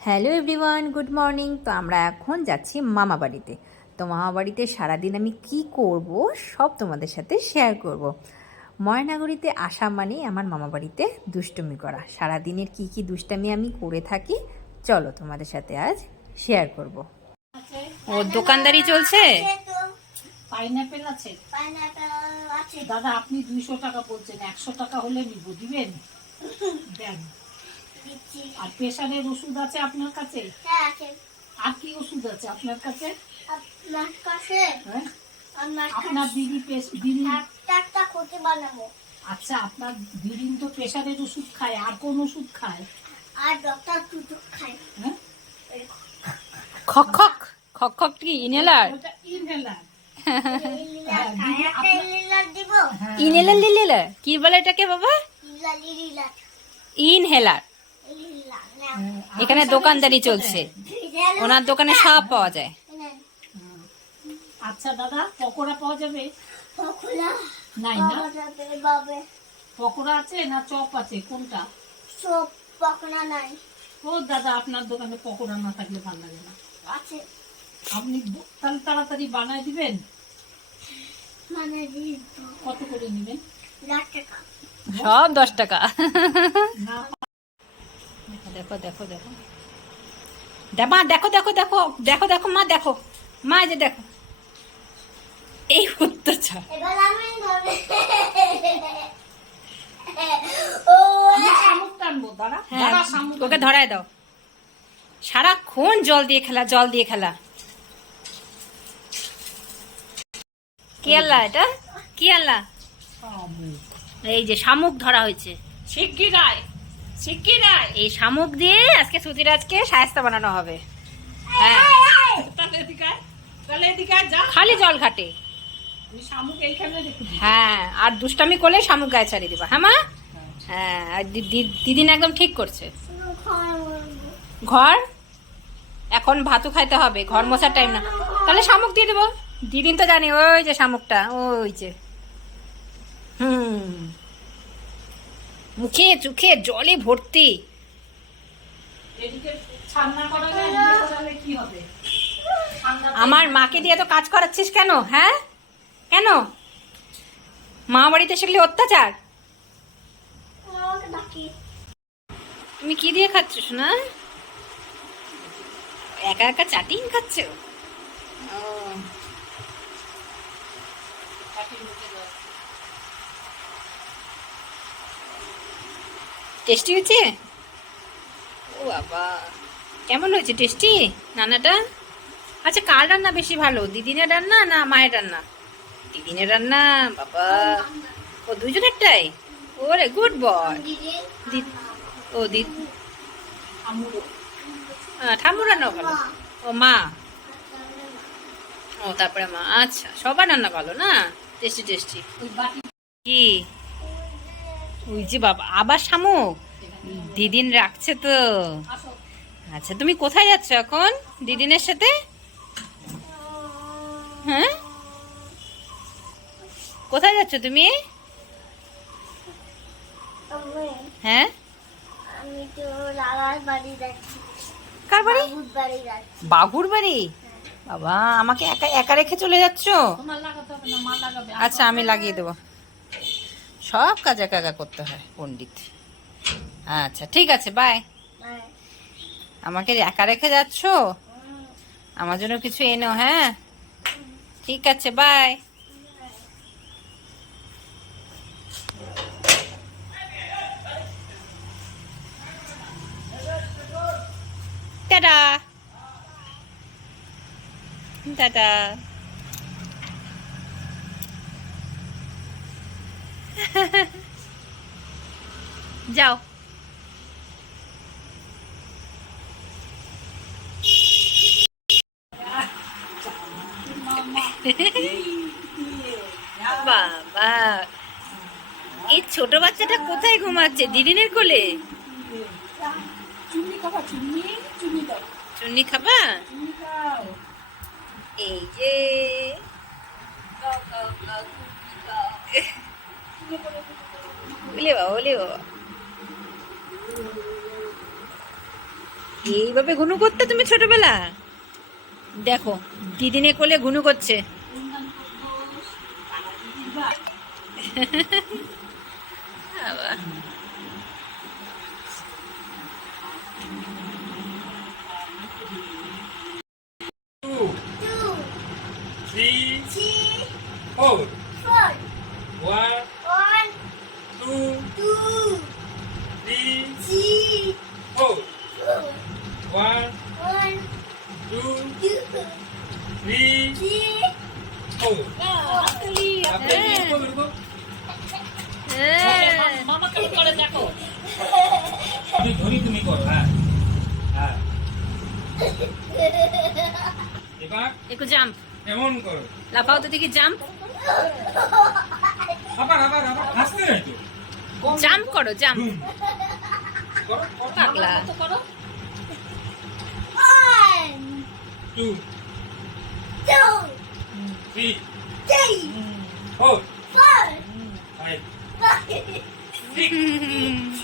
Hello everyone good morning. তো আমরা এখন যাচ্ছি মামা বাড়িতে। তো মামা বাড়িতে সারাদিন আমি কি করব সব তোমাদের সাথে শেয়ার করব। ময়নাগরীতে আসা মানে আমার মামা বাড়িতে দুষ্টুমি করা। সারাদিনের কি কি দুষ্টামি আমি করে থাকি চলো তোমাদের সাথে আজ শেয়ার করব। ও দোকানদারি চলছে? পাইনাপেল আছে। দাদা আপনি দুইশো টাকা বলছেন একশো টাকা হলে নিব দিবেন? দেন আর প্রেশারের ওষুধ আছে আপনার কাছে? আর কি ওষুধ আছে আপনার কাছে? হ্যাঁ? আপনার দিদি পেশ- দিদি আচ্ছা আপনার দিদি তো প্রেশারের ওষুধ খায় আর কোন ওষুধ খায়? আর হ্যাঁ? খক খক খক খক কি ইনহেলার? ইনহেলার। ইনহেলার লিলেলার কি বলে এটাকে বাবা? ইনহেলার। এখানে দোকানদারি চলছে। ওনার দোকানে সব পাওয়া যায়। আচ্ছা দাদা পকোড়া পাওয়া যাবে? নাই না? পকোড়া আছে না চপ আছে? কোনটা? ও দাদা আপনার দোকানে পকোড়া না থাকলে ভালো লাগে না। আপনি ব- তাহলে তাড়াতাড়ি বানায় দিবেন? কত করে নেবেন? সব দশ টাকা। না দেখো দেখো দেখো। মা দেখো দেখো দেখো দেখো দেখো মা দেখো। মা যে দেখো। এই অত্যাচার দাঁড়া। হ্যাঁ ওকে ধরায় দাও। সারাক্ষণ জল দিয়ে খেলা জল দিয়ে খেলা। কি আল্লাহ এটা? কি আল্লাহ এই যে শামুক ধরা হয়েছে। শিগগির এই শামুক দিয়ে আজকে সুতিরাজকে সায়স্তা বানানো হবে। হ্যাঁ। তাহলে এদিকে আয়। তাহলে এদিকে আয়, যা। খালি জল ঘাটে। আমি শামুক এইখানে রেখে দিই। হ্যাঁ আর দুষ্টামি করলে শামুক গায়ে ছাড়িয়ে দিবা। হ্যাঁ মা? হ্যাঁ আর দিদিন একদম ঠিক করছে। ঘর এখন ভাতু খাইতে হবে ঘর মোছার টাইম না। তাহলে শামুক দিয়ে দেবো। দিদিন তো জানি ওই যে শামুকটা ওই যে। হুম। মুখে চুখে জলে ভর্তি। আমার মাকে দিয়ে তো কাজ করাচ্ছিস কেন হ্যাঁ? কেন? মা বাড়িতে সেগুলি অত্যাচার? তুমি কি দিয়ে খাচ্ছ না একা একা চাটিং খাচ্ছ? ও, টেস্টি হয়েছে? ও বাবা। কেমন হয়েছে টেস্টি? নানাটা? আচ্ছা কার রান্না বেশি ভালো, দিদিনের রান্না না মায়ের রান্না? দিদিনের রান্না, বাবা। ও দুজনেরটাই ওরে, গুড বয়। ও দিদি ঠাম্মু রান্নাও ভালো? ও, মা। ও, তারপরে মা। আচ্ছা সবার রান্না ভালো না? Tasty tasty. কি? ওই যে বাবা আবার শামুক? দিদিন রাখছে তো। আচ্ছা তুমি কোথায় যাচ্ছ এখন দিদিনের সাথে? হ্যাঁ? কোথায় যাচ্ছ তুমি? হ্যাঁ? আমি তো লালার বাড়ি যাচ্ছি কার বাড়ি? বাবুর বাড়ি? বাবা আমাকে একা একা রেখে চলে যাচ্ছ? আচ্ছা আমি লাগিয়ে দেবো। সব কাজ একা একা করতে হয় পণ্ডিত। আচ্ছা ঠিক আছে বাই। আমাকে একা রেখে যাচ্ছ? আমার জন্য কিছু এনো হ্যাঁ? ঠিক আছে বাই টাটা। টাটা। যাও। বাবা এই ছোট বাচ্চাটা কোথায় ঘুমাচ্ছে? দিদিনের কোলে? চুন্নি খাবা এই যে। ওলে বাবা ওলে বাবা। এইভাবে ঘুনু করতে তুমি ছোটবেলা? দেখো দিদিনে কোলে ঘুনু করছে। Four, One, one, two, two, three, three, four. four, One, one, two, two, three, three, four. হাততালি। আপনি এরকম। হ্যাঁ। মামা কেমন করে দেখো। আমি ধরি তুমি করো হ্যাঁ। হ্যাঁ। এবার একটু জাম্প এমন করো। লাফাও তো দেখি জাম্প আবার আবার আবার হাসতে নাই তো জাম্প করো জাম্প পাগলা। two, three, four, Hmm.